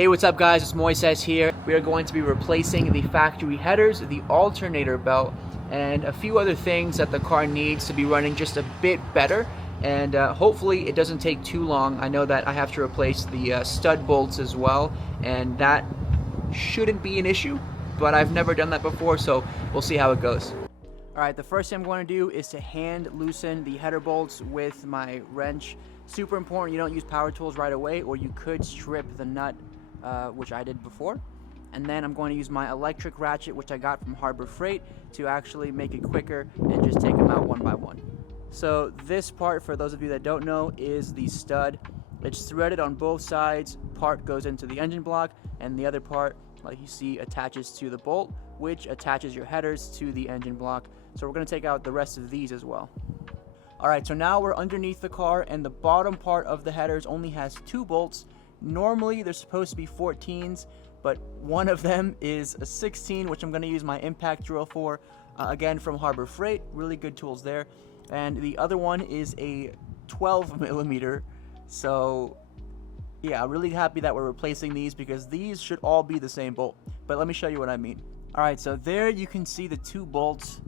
Hey, what's up guys, it's Moises here. We are going to be replacing the factory headers, the alternator belt, and a few other things that the car needs to be running just a bit better. And hopefully it doesn't take too long. I know that I have to replace the stud bolts as well, and that shouldn't be an issue, but I've never done that before, so we'll see how it goes. Alright, the first thing I'm going to do is to hand loosen the header bolts with my wrench. Super important you don't use power tools right away, or you could strip the nut, which I did before. And then I'm going to use my electric ratchet, which I got from Harbor Freight, to actually make it quicker and just take them out one by one. So this part, for those of you that don't know, is the stud. It's threaded on both sides. Part goes into the engine block, and the other part, like you see, attaches to the bolt, which attaches your headers to the engine block. So we're going to take out the rest of these as well. Alright, so now we're underneath the car, and the bottom part of the headers only has 2 bolts. Normally they're supposed to be 14s, but one of them is a 16, which I'm going to use my impact drill for. Again, from Harbor Freight, really good tools there. And the other one is a 12 millimeter. So yeah, I'm really happy that we're replacing these, because these should all be the same bolt. But let me show you what I mean. Alright, so there you can see the 2 bolts.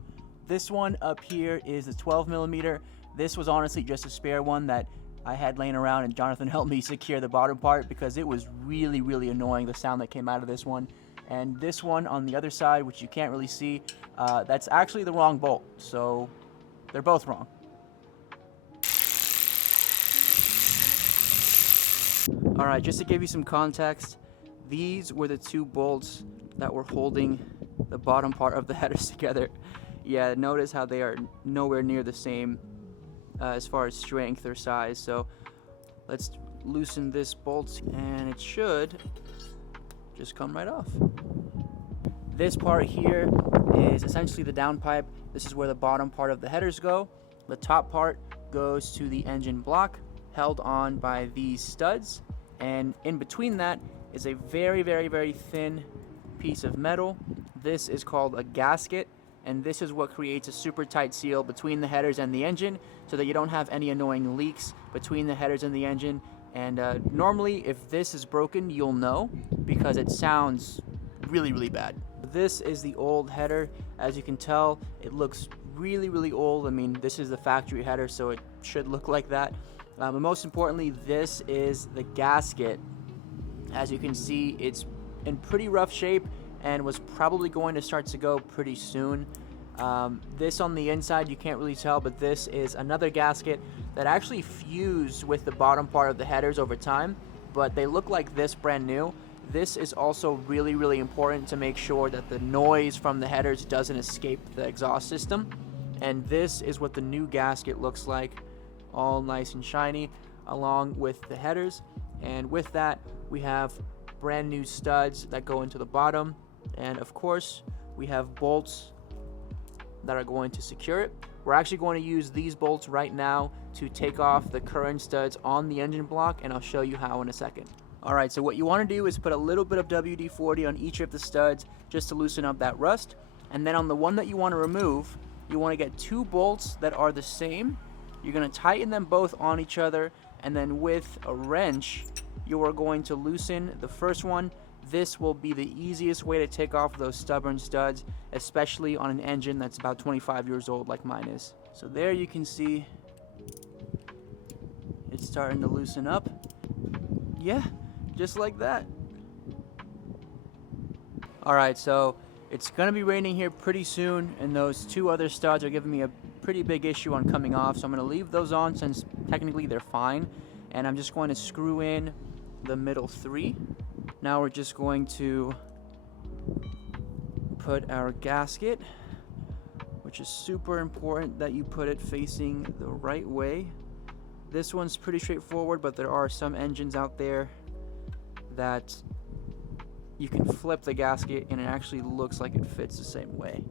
This one up here is a 12 millimeter. This was honestly just a spare one that I had laying around, and Jonathan helped me secure the bottom part because it was really annoying, the sound that came out of this one. And this one on the other side, which you can't really see, that's actually the wrong bolt. So they're both wrong. Alright, just to give you some context, these were the 2 bolts that were holding the bottom part of the headers together. Yeah, notice how they are nowhere near the same as far as strength or size. So let's loosen this bolt, and it should just come right off. This part here is essentially the downpipe. This is where the bottom part of the headers go. The top part goes to the engine block, held on by these studs, and in between that is a very thin piece of metal. This is called a gasket, and this is what creates a super tight seal between the headers and the engine, so that you don't have any annoying leaks between the headers and the engine. And normally if this is broken, you'll know, because it sounds really bad. This is the old header. As you can tell, it looks really old. I mean, this is the factory header, so it should look like that. But most importantly, this is the gasket. As you can see, it's in pretty rough shape and was probably going to start to go pretty soon. This on the inside you can't really tell, but this is another gasket that actually fused with the bottom part of the headers over time, but they look like this brand new. This is also really important to make sure that the noise from the headers doesn't escape the exhaust system. And this is what the new gasket looks like, all nice and shiny along with the headers. And with that, we have brand new studs that go into the bottom, and of course we have bolts that are going to secure it. We're actually going to use these bolts right now to take off the current studs on the engine block, and I'll show you how in a second. Alright, so what you want to do is put a little bit of WD-40 on each of the studs just to loosen up that rust, and then on the one that you want to remove, you want to get 2 bolts that are the same. You're going to tighten them both on each other, and then with a wrench you are going to loosen the first one. This will be the easiest way to take off those stubborn studs, especially on an engine that's about 25 years old like mine is. So there you can see it's starting to loosen up. Yeah, just like that. Alright, so it's going to be raining here pretty soon, and those 2 other studs are giving me a pretty big issue on coming off, so I'm going to leave those on since technically they're fine, and I'm just going to screw in the middle 3. Now we're just going to put our gasket, which is super important that you put it facing the right way. This one's pretty straightforward, but there are some engines out there that you can flip the gasket and it actually looks like it fits the same way.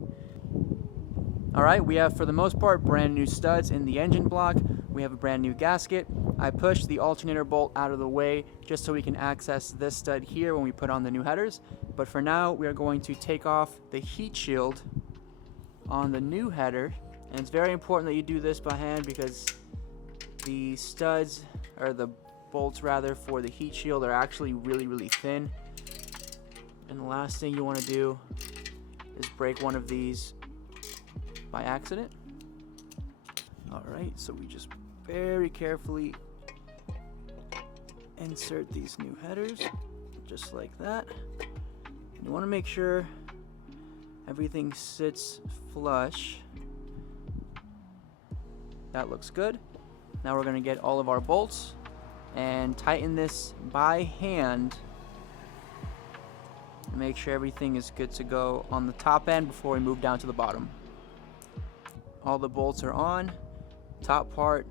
Alright, we have for the most part brand new studs in the engine block. We have a brand new gasket. I pushed the alternator bolt out of the way just so we can access this stud here when we put on the new headers. But for now, we are going to take off the heat shield on the new header. And it's very important that you do this by hand, because the studs, or the bolts rather for the heat shield are actually really thin. And the last thing you want to do is break one of these by accident. Alright, so we just very carefully insert these new headers, just like that. You want to make sure everything sits flush. That looks good. Now we're going to get all of our bolts and tighten this by hand and make sure everything is good to go on the top end before we move down to the bottom. All the bolts are on. Top part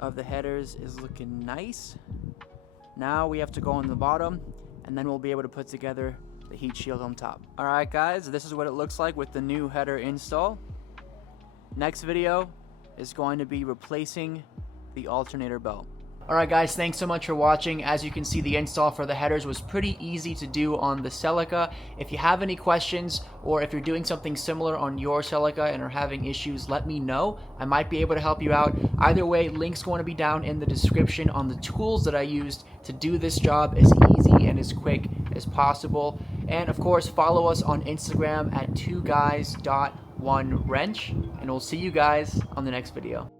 of the headers is looking nice. Now we have to go on the bottom, and then we'll be able to put together the heat shield on top. Alright guys, this is what it looks like with the new header install. Next video is going to be replacing the alternator belt. Alright guys, thanks so much for watching. As you can see, the install for the headers was pretty easy to do on the Celica. If you have any questions, or if you're doing something similar on your Celica and are having issues, let me know. I might be able to help you out. Either way, link's going to be down in the description on the tools that I used to do this job as easy and as quick as possible. And of course, follow us on Instagram at 2guys.1wrench, and we'll see you guys on the next video.